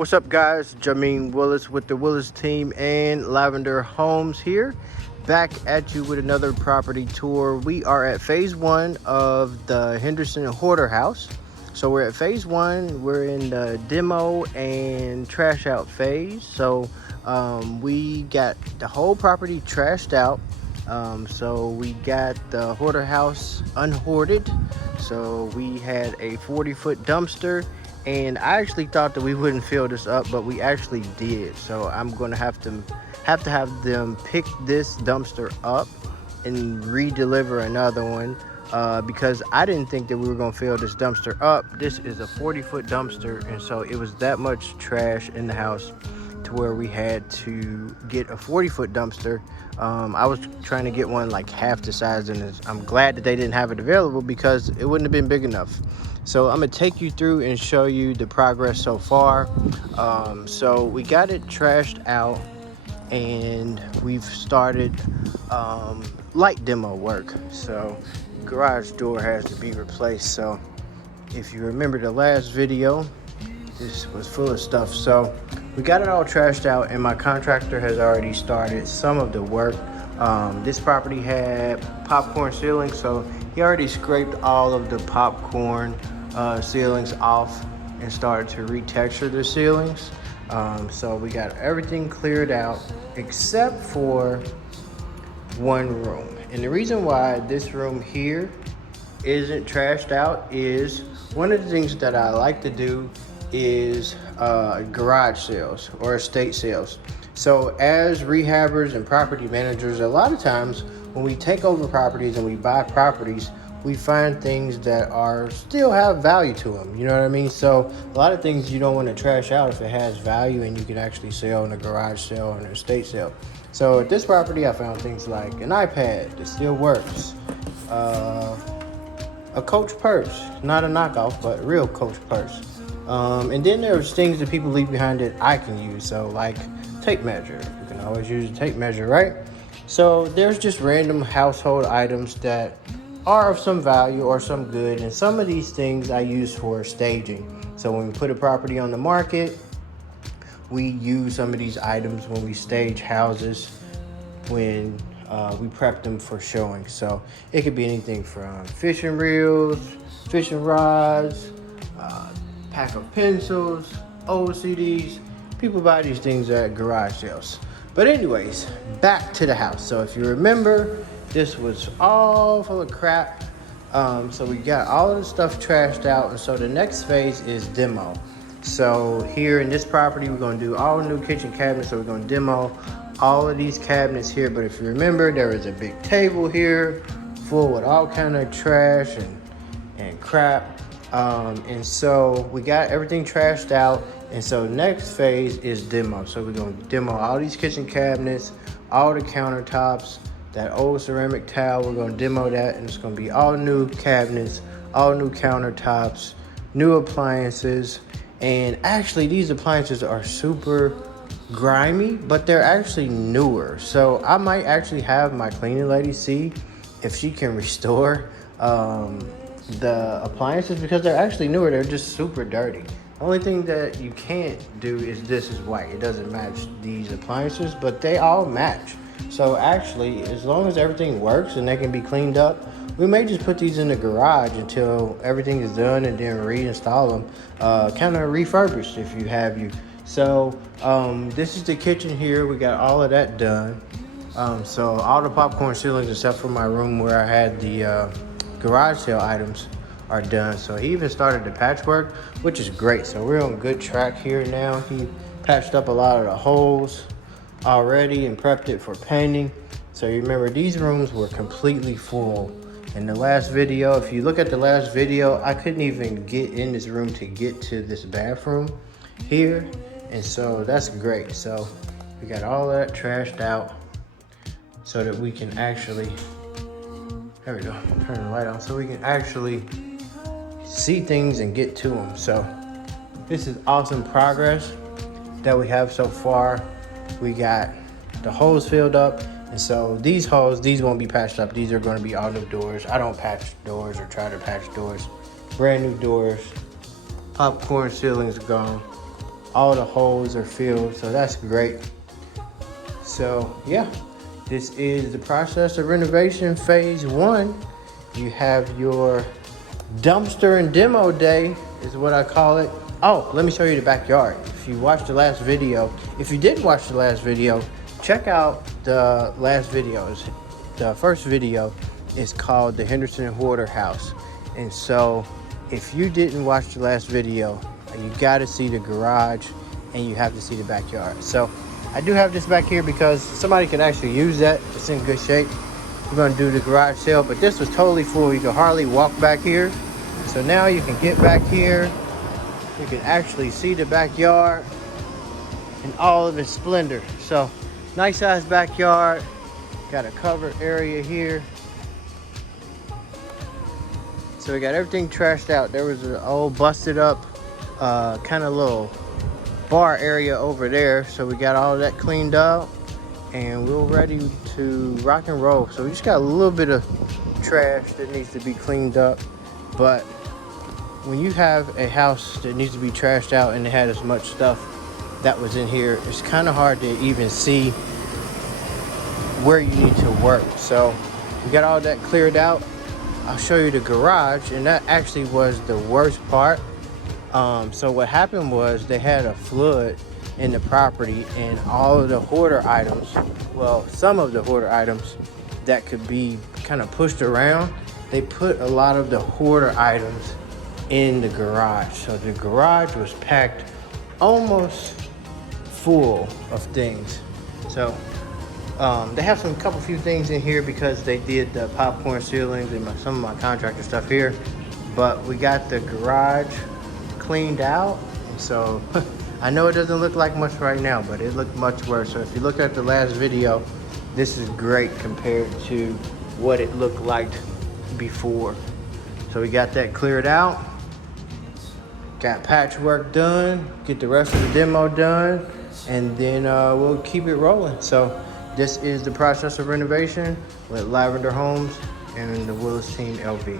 What's up, guys? Jameen Willis with the Willis Team and Lavender Homes here, back at you with another property tour. We are at phase one of the Henderson Hoarder house. So we're at phase one. We're in the demo and trash out phase. So we got the whole property trashed out. So we got the hoarder house unhoarded. So we had a 40-foot dumpster. And I actually thought that we wouldn't fill this up, but we actually did. So I'm going to have to have them pick this dumpster up and re-deliver another one because I didn't think that we were going to fill this dumpster up. This is a 40-foot dumpster, and so it was that much trash in the house to where we had to get a 40-foot dumpster. I was trying to get one like half the size, and I'm glad that they didn't have it available because it wouldn't have been big enough. So I'm gonna take you through and show you the progress so far. So we got it trashed out, and we've started light demo work. So garage door has to be replaced. So if you remember the last video, this was full of stuff. So we got it all trashed out, and my contractor has already started some of the work. This property had popcorn ceilings, so he already scraped all of the popcorn ceilings off and started to retexture the ceilings. So we got everything cleared out except for one room. And the reason why this room here isn't trashed out is one of the things that I like to do is garage sales or estate sales. So as rehabbers and property managers, a lot of times when we take over properties and we buy properties, we find things that are still have value to them. You know what I mean? So a lot of things you don't want to trash out if it has value and you can actually sell in a garage sale or an estate sale. So at this property, I found things like an iPad that still works, a Coach purse, not a knockoff, but a real Coach purse. And then there's things that people leave behind that I can use. So like tape measure, you can always use a tape measure, right? So there's just random household items that are of some value or some good, and some of these things I use for staging. So when we put a property on the market, we use some of these items when we stage houses, when we prep them for showing. So it could be anything from fishing reels, fishing rods, pack of pencils, old CDs. People buy these things at garage sales. But anyways, back to the house. So if you remember, this was all full of crap. So we got all of the stuff trashed out. And so the next phase is demo. So here in this property, we're going to do all new kitchen cabinets. So we're going to demo all of these cabinets here. But if you remember, there is a big table here full with all kind of trash and crap. And so we got everything trashed out. And so next phase is demo. So we're going to demo all these kitchen cabinets, all the countertops, that old ceramic tile. We're going to demo that, and it's going to be all new cabinets, all new countertops, new appliances. And actually these appliances are super grimy, but they're actually newer. So I might actually have my cleaning lady see if she can restore the appliances, because they're actually newer. They're just super dirty. Only thing that you can't do is this is white. It doesn't match these appliances, but they all match. So actually, as long as everything works and they can be cleaned up, we may just put these in the garage until everything is done and then reinstall them, kind of refurbished if you have you. So this is the kitchen here. We got all of that done. So all the popcorn ceilings except for my room where I had the garage sale items are done. So he even started the patchwork, which is great. So we're on good track here now. He patched up a lot of the holes already and prepped it for painting. So you remember these rooms were completely full in the last video. If you look at the last video, I couldn't even get in this room to get to this bathroom here. And so that's great. So we got all that trashed out so that we can actually, there we go, turn the light on, so we can actually see things and get to them. So this is awesome progress that we have so far. We got the holes filled up, and so these holes, these won't be patched up. These are going to be all new doors. I don't patch doors or try to patch doors. Brand new doors. Popcorn ceilings gone. all the holes are filled, so that's great. So yeah, this is the process of renovation phase 1. You have your dumpster and demo day is what I call it. Oh, let me show you the backyard. If you watched the last video, if you did watch the last video, check out the last videos. The first video is called the Henderson Hoarder house. And so if you didn't watch the last video, you got to see the garage and you have to see the backyard. So I do have this back here because somebody could actually use that. It's in good shape. We're going to do the garage sale, but this was totally full. You could hardly walk back here. So now you can get back here. You can actually see the backyard in all of its splendor. So nice size backyard. Got a covered area here. So we got everything trashed out. There was an old busted up kind of little bar area over there. So we got all that cleaned up and we're ready to rock and roll. So we just got a little bit of trash that needs to be cleaned up. But when you have a house that needs to be trashed out and it had as much stuff that was in here, it's kind of hard to even see where you need to work. So we got all that cleared out. I'll show you the garage, and that actually was the worst part. So what happened was they had a flood in the property, and all of the hoarder items, well, some of the hoarder items that could be kind of pushed around, they put a lot of the hoarder items in the garage. So the garage was packed almost full of things. So they have couple few things in here because they did the popcorn ceilings and some of my contractor stuff here. But we got the garage cleaned out. And so I know it doesn't look like much right now, but it looked much worse. So if you look at the last video, this is great compared to what it looked like before. So we got that cleared out. Got patchwork done, get the rest of the demo done, and then we'll keep it rolling. So this is the process of renovation with Lavender Homes and the Willis Team LV.